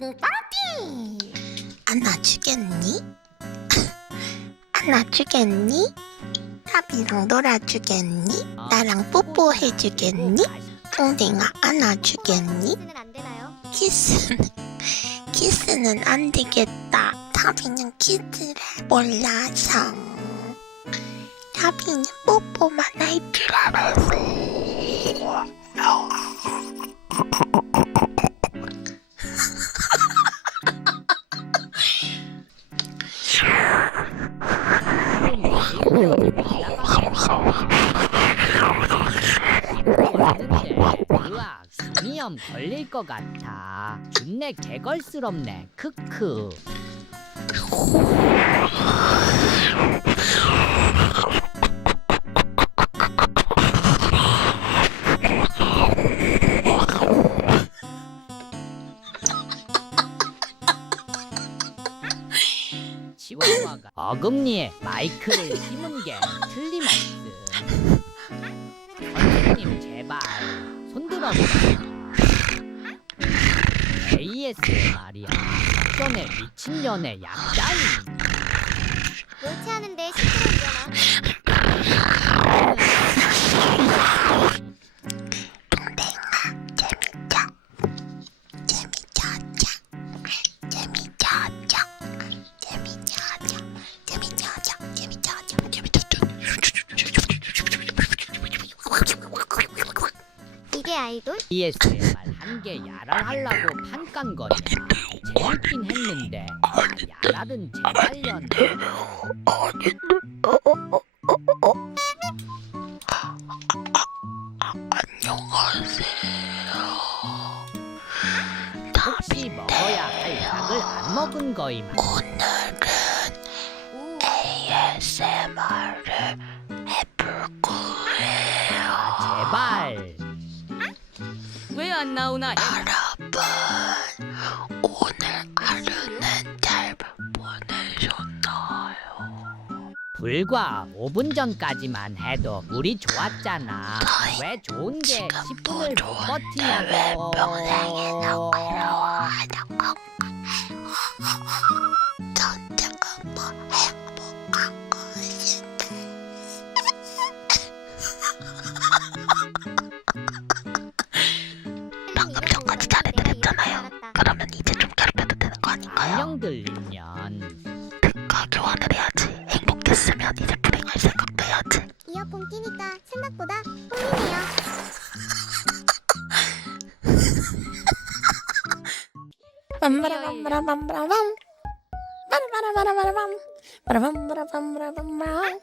뿡빠라띠 안아주겠니? 안아주겠니? 타비랑 놀아주겠니? 나랑 뽀뽀해주겠니? 뿡딩아 안아주겠니? 키스는? 키스는 안 되겠다. 타비는 키스를 몰라서 타비는 뽀뽀만 할 줄 알아서 으악, 감염 걸릴 것 같아. 준내 개걸스럽네. 크크. 어금니에 마이크를 심은 게 틀림없음. 선생님 제발 손 들어주세요. ASMR이야. 전에 미친년의 약자임. 롤체하는데 시끄러우 이게 아이돌? ASMR 한개 야랄 하려고 판깐 거냐. 재밌긴 했는데 아, 야랄은 제발년. 혹시 먹어야 할 약을 안 먹은 거임. ASMR을 해볼 거예요. 제발. 왜안 나오나? 여러분, 오늘 하루는 잘 보내셨나요? 불과 5분 전까지만 해도 물이 좋았잖아. 왜 좋은 게 지금도 10분을 못 좋은데 왜 버티냐고. 평생이나 괴로워하는 건가? 전 지금 뭐 행복한 것인데 안녕 들리면 등가 교환을 해야지. 행복했으면 이제 불행할 생각도 해야지. 이어폰 끼니까 생각보다 뽕이네요. 빰바라밤바라밤바라밤. 빠라바라바라바라밤. 빠라밤바라밤바라밤